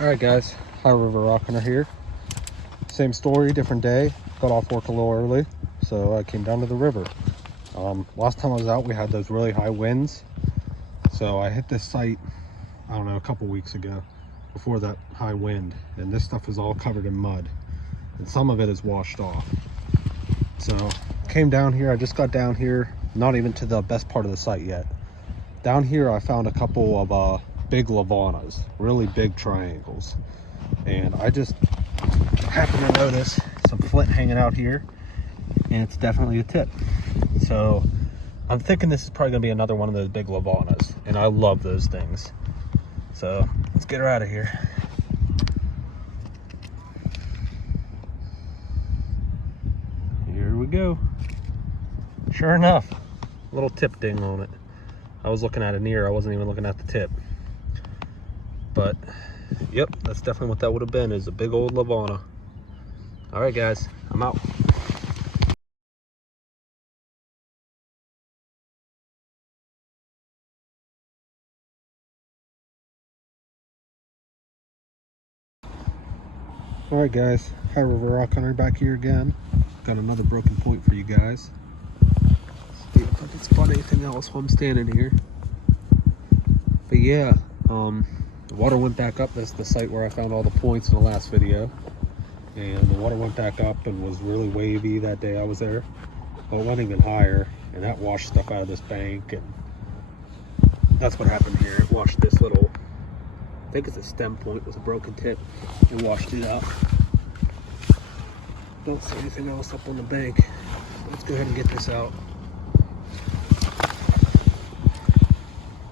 All right, guys, High River Rockener here. Same story, different day. Got off work a little early, so I came down to the river. Last time I was out, we had those really high winds, so I hit this site, I don't know, a couple weeks ago before that high wind, and this stuff is all covered in mud, and some of it is washed off. So came down here. I just got down here, not even to the best part of the site yet. Down here I found a couple of big lavanas, really big triangles, and I just happened to notice some flint hanging out here, and it's definitely a tip. So I'm thinking this is probably gonna be another one of those big lavanas, and I love those things. So let's get her out of here. Here we go. Sure enough, little tip ding on it. I was looking at it near, I wasn't even looking at the tip. But yep, that's definitely what that would have been, is a big old lavana. All right, guys, I'm out. All right, guys, High River Rock Hunter back here again. Got another broken point for you guys. See if I can spot anything else while I'm standing here. But yeah, the water went back up. That's the site where I found all the points in the last video. And the water went back up and was really wavy that day I was there. Well, it went even higher, and that washed stuff out of this bank, and that's what happened here. It washed this little, I think it's a stem point with a broken tip. It washed it out. Don't see anything else up on the bank. Let's go ahead and get this out.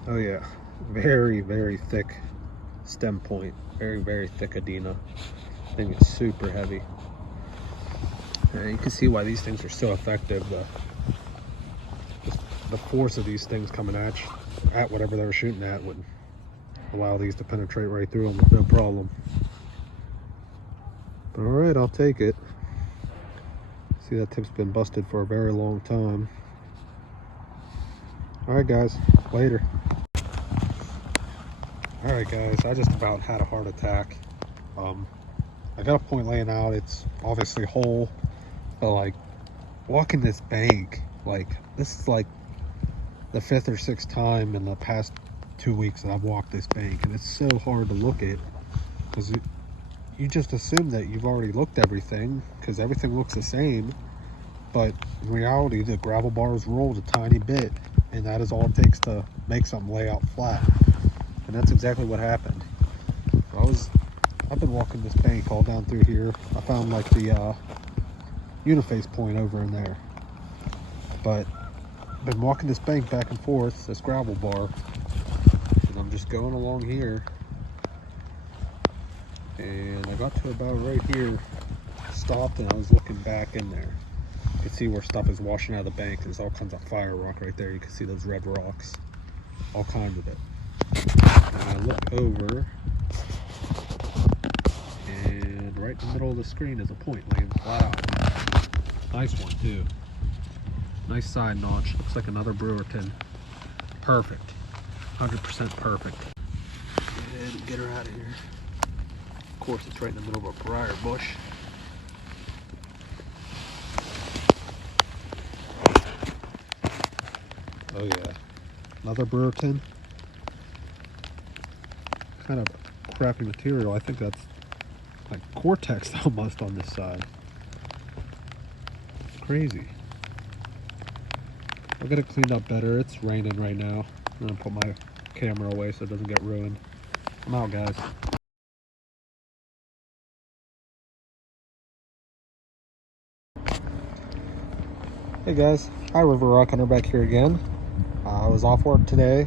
Oh yeah, very, very thick stem point. Very, very thick adena. I think it's super heavy. You can see why these things are so effective. The force of these things coming at whatever they were shooting at would allow these to penetrate right through them with no problem. But all right, I'll take it. See, that tip's been busted for a very long time. All right, guys, later. All right, guys, I just about had a heart attack. I got a point laying out. It's obviously whole, but like walking this bank, like this is like the 5th or 6th time in the past 2 weeks that I've walked this bank, and it's so hard to look at because you just assume that you've already looked everything because everything looks the same, but in reality the gravel bars rolled a tiny bit, and that is all it takes to make something lay out flat, and that's exactly what happened. I've been walking this bank all down through here. I found like the uniface point over in there, but I've been walking this bank back and forth, this gravel bar, and I'm just going along here, and I got to about right here, stopped, and I was looking back in there. You can see where stuff is washing out of the bank. There's all kinds of fire rock right there. You can see those red rocks, all kinds of it. And I look over, and right in the middle of the screen is a point laying flat out. Nice one too. Nice side notch. Looks like another Brewerton. Perfect. 100% perfect. And get her out of here. Of course, it's right in the middle of a briar bush. Oh yeah. Another Brewerton. Kind of a crappy material. I think that's like Cortex almost on this side. It's crazy. I'll get it cleaned up better. It's raining right now. I'm gonna put my camera away so it doesn't get ruined. I'm out, guys. Hey guys, High River Rock Hunter back here again. I was off work today,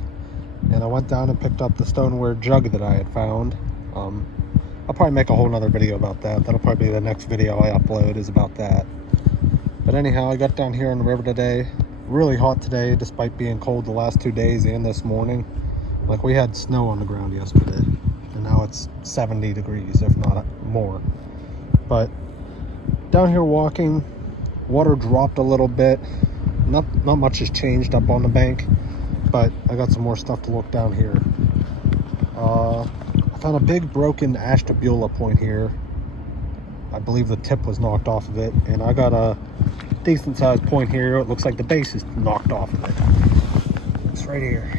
and I went down and picked up the stoneware jug that I had found. I'll probably make a whole nother video about that. That'll probably be the next video I upload, is about that. But anyhow, I got down here in the river today. Really hot today, despite being cold the last 2 days and this morning. Like, we had snow on the ground yesterday, and now it's 70 degrees, if not more. But down here walking, water dropped a little bit. Not much has changed up on the bank, but I got some more stuff to look down here. I Found a big broken Ashtabula point here. I believe the tip was knocked off of it, and I got a decent sized point here. It looks like the base is knocked off of it. It's right here.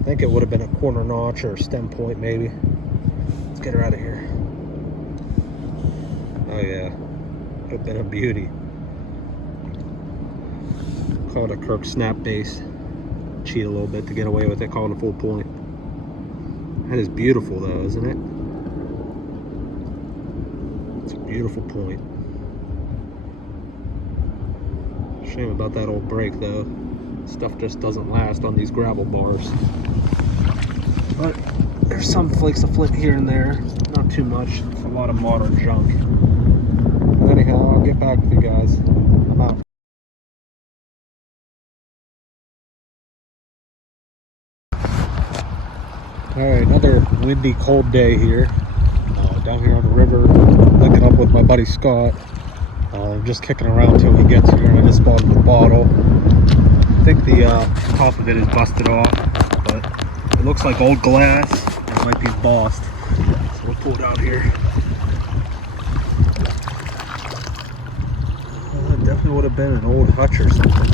I think it would have been a corner notch or a stem point maybe. Let's get her out of here. Oh yeah, would have been a beauty. Call it a Kirk snap base. Cheat a little bit to get away with it, call it a full point. That is beautiful though, isn't it? It's a beautiful point. Shame about that old break though. Stuff just doesn't last on these gravel bars. But there's some flakes of flint here and there. Not too much. It's a lot of modern junk. But anyhow, I'll get back with you guys. I'm out. Alright, another windy, cold day here. Down here on the river, linking up with my buddy Scott. Just kicking around till he gets here. I just spotted the bottle. I think the top of it is busted off, but it looks like old glass. It might be embossed. So we'll pull it out here. It definitely would have been an old hutch or something.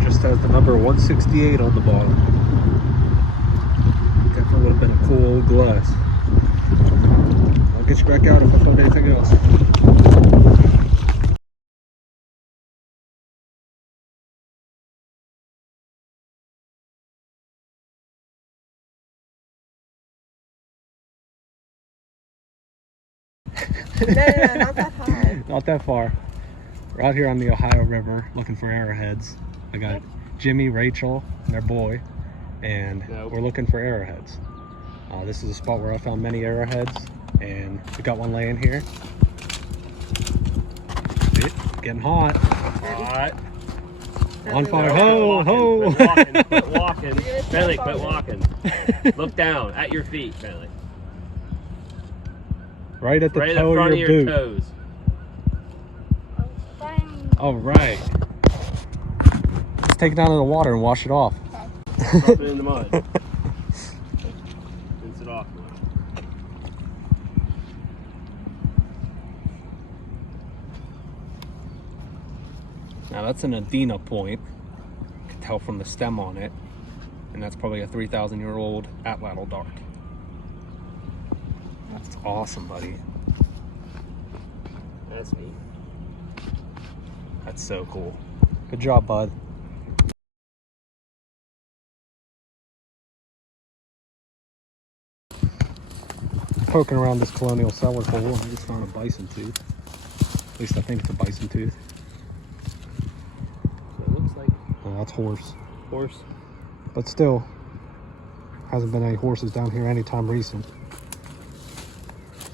It just has the number 168 on the bottom. Definitely would have been a cool old glass. I'll get you back out if I find anything else. No, not that far. Not that far. We're out here on the Ohio River looking for arrowheads. I got Jimmy, Rachel, and their boy, and we're looking for arrowheads. This is a spot where I found many arrowheads, and we got one laying here. See it? Getting hot. Hot. On fire. Ho, ho. Quit walking. Quit walking. Bentley, quit walking. Look down at your feet, Bentley. Right at the right toe in front of your boot. Toes. All right. Let's take it down to the water and wash it off. Drop it in the mud. Rinse it off. Now that's an Adena point. You can tell from the stem on it. And that's probably a 3,000-year-old atlatl dart. That's awesome, buddy. That's neat. That's so cool. Good job, bud. Poking around this colonial cellar hole, I just found a bison tooth. At least I think it's a bison tooth. So it looks like Oh, that's horse. horse. But still, hasn't been any horses down here anytime recent.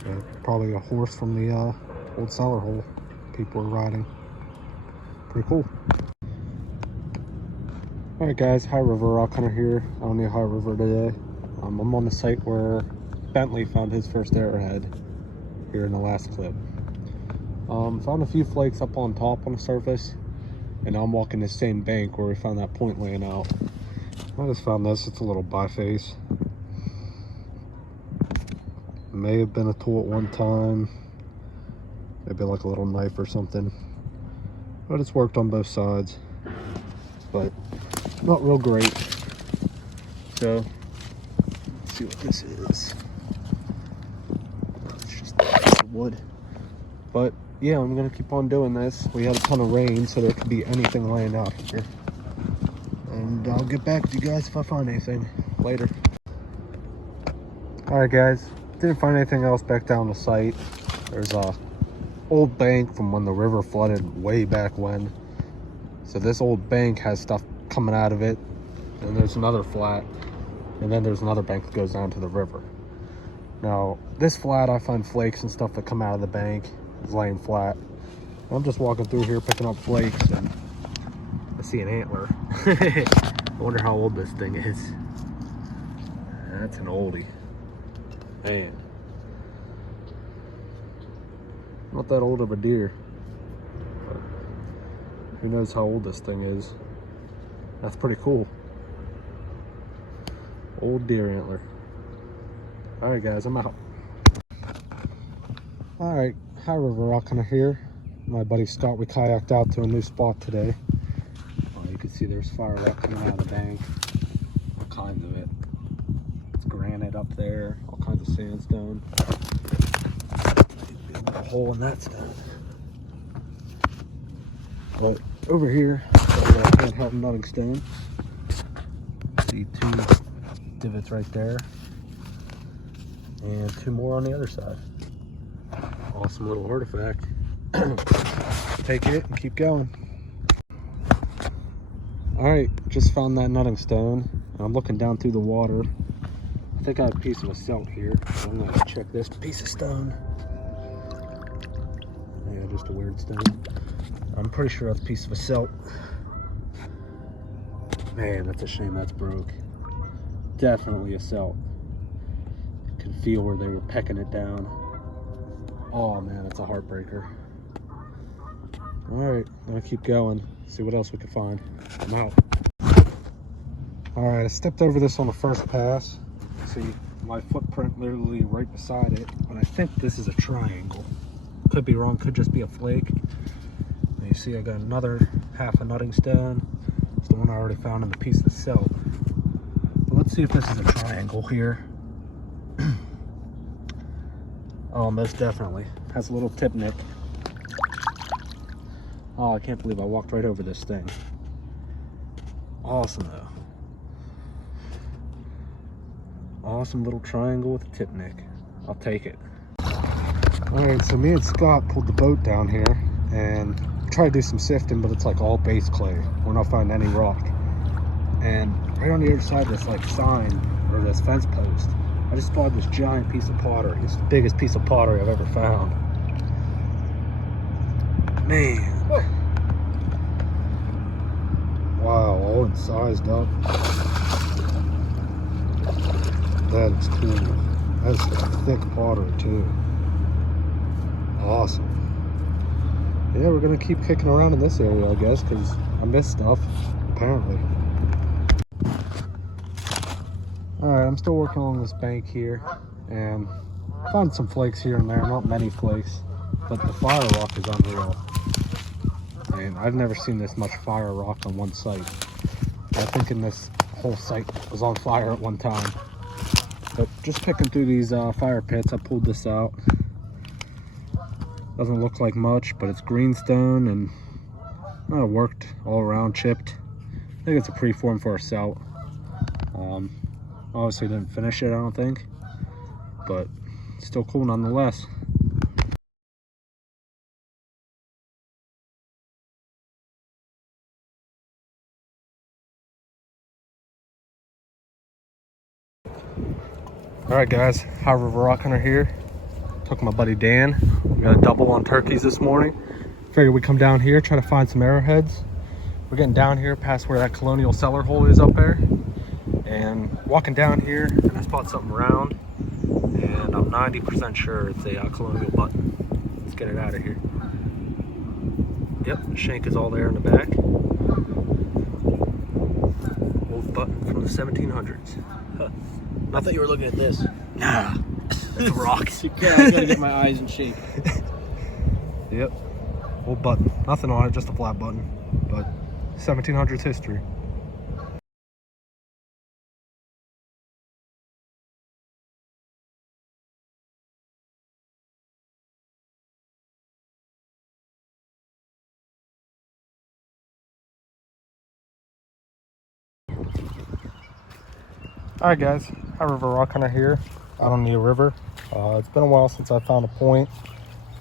So probably a horse from the old cellar hole people were riding. Pretty cool. Alright guys, High River Rock Hunter here on the High River today. I'm on the site where Bentley found his first arrowhead here in the last clip. Found a few flakes up on top on the surface, and now I'm walking the same bank where we found that point laying out. I just found this. It's a little biface. May have been a tool at one time, maybe like a little knife or something, but it's worked on both sides, but not real great. So let's see what this is. It's just a piece of wood, but yeah, I'm gonna keep on doing this. We had a ton of rain, so there could be anything laying out here, and I'll get back to you guys if I find anything later. All right guys, didn't find anything else back down the site. There's a old bank from when the river flooded way back when. So this old bank has stuff coming out of it, and there's another flat, and then there's another bank that goes down to the river. Now this flat, I find flakes and stuff that come out of the bank. It's laying flat. I'm just walking through here picking up flakes, and I see an antler. I wonder how old this thing is. That's an oldie. Man, not that old of a deer, but who knows how old this thing is. That's pretty cool. Old deer antler. Alright guys, I'm out. Alright, High River Rock Hunter here. My buddy Scott, we kayaked out to a new spot today. You can see there's fire rock coming out of the bank. All kinds of it. It's granite up there, all kinds of sandstone. Big little hole in that stone. But over here, handheld nutting stone. See 2 divots right there. And 2 more on the other side. Awesome little artifact. Take it and keep going. Alright, just found that nutting stone. I'm looking down through the water. I think I have a piece of a celt here. So I'm going to check this piece of stone. Yeah, just a weird stone. I'm pretty sure that's a piece of a celt. Man, that's a shame that's broke. Definitely a celt. You can feel where they were pecking it down. Oh man, it's a heartbreaker. Alright, I'm gonna keep going, see what else we can find. I'm out. Alright, I stepped over this on the first pass. See my footprint literally right beside it, but I think this is a triangle. Could be wrong, could just be a flake. And you see I got another half a nutting stone. It's the one I already found in the piece of the celt. But let's see if this is a triangle here. Oh, most definitely. Has a little tip nick. Oh, I can't believe I walked right over this thing. Awesome though. Awesome little triangle with a tip nick. I'll take it. Alright, so me and Scott pulled the boat down here and tried to do some sifting, but it's like all base clay. We're not finding any rock. And right on the other side of this like sign or this fence post, I just spotted this giant piece of pottery. It's the biggest piece of pottery I've ever found. Man. Wow, all incised up. That is cool. That's thick pottery too. Awesome. Yeah, we're gonna keep kicking around in this area, I guess, because I missed stuff, apparently. Alright, I'm still working on this bank here, and found some flakes here and there, not many flakes, but the fire rock is unreal. And I've never seen this much fire rock on one site. I'm thinking this whole site was on fire at one time. But just picking through these fire pits, I pulled this out. Doesn't look like much, but it's greenstone and it worked all around, chipped. I think it's a preform for a celt. Obviously didn't finish it, I don't think, but still cool nonetheless. Alright guys, High River Rock Hunter here. Took my buddy Dan. We got a double on turkeys this morning. Figured we'd come down here, try to find some arrowheads. We're getting down here past where that Colonial cellar hole is up there. And walking down here, and I spot something round. And I'm 90% sure it's a Colonial Button. Let's get it out of here. Yep, the shank is all there in the back. Old button from the 1700s. Huh. I thought you were looking at this. Nah, it's a rock. Yeah, I gotta get my eyes in shape. Yep, old button. Nothing on it, just a flat button. But 1700s history. Alright guys, High River Rock Hunter here, out on the river. It's been a while since I found a point.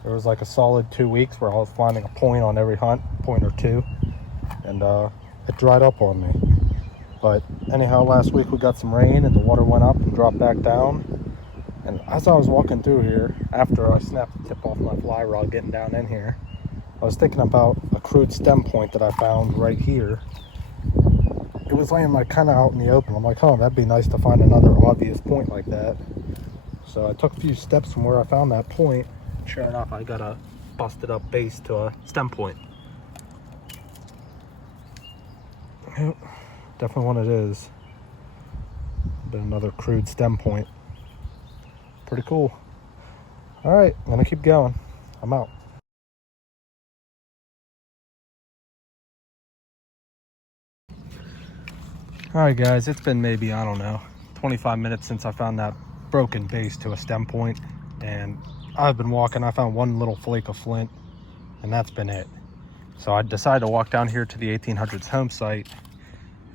There was like a solid 2 weeks where I was finding a point on every hunt, point or two, and it dried up on me. But anyhow, last week we got some rain and the water went up and dropped back down. And as I was walking through here, after I snapped the tip off my fly rod getting down in here, I was thinking about a crude stem point that I found right here. It was laying like kind of out in the open. I'm like, oh, that'd be nice to find another obvious point like that. So I took a few steps from where I found that point. Sure enough, I got a busted up base to a stem point. Yep, definitely one it is. Been another crude stem point. Pretty cool. All right, I'm gonna keep going. I'm out. All right, guys, it's been maybe, I don't know, 25 minutes since I found that broken base to a stem point, and I've been walking. I found one little flake of flint, and that's been it. So I decided to walk down here to the 1800s home site,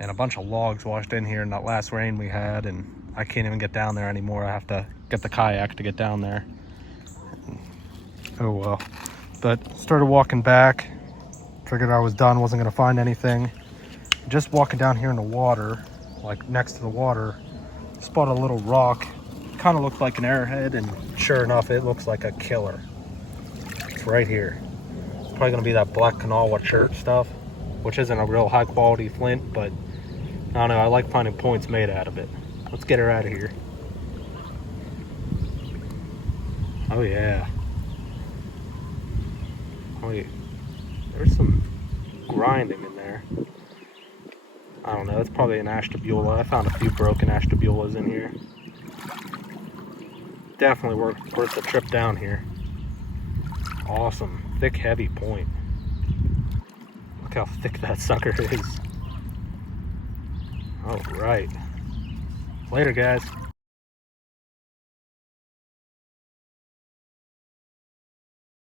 and a bunch of logs washed in here in that last rain we had, and I can't even get down there anymore. I have to get the kayak to get down there. Oh well. But started walking back, figured I was done, wasn't gonna find anything. Just walking down here in the water, like next to the water, spotted a little rock. Kind of looked like an arrowhead, and sure enough, it looks like a killer. It's right here. It's probably gonna be that black Kanawha church stuff, which isn't a real high quality flint, but I don't know, I like finding points made out of it. Let's get her out of here. Oh yeah. Wait, there's some grinding in there. I don't know, it's probably an ashtabula. I found a few broken ashtabulas in here. Definitely worth the trip down here. Awesome, thick, heavy point. Look how thick that sucker is. All right. Later, guys.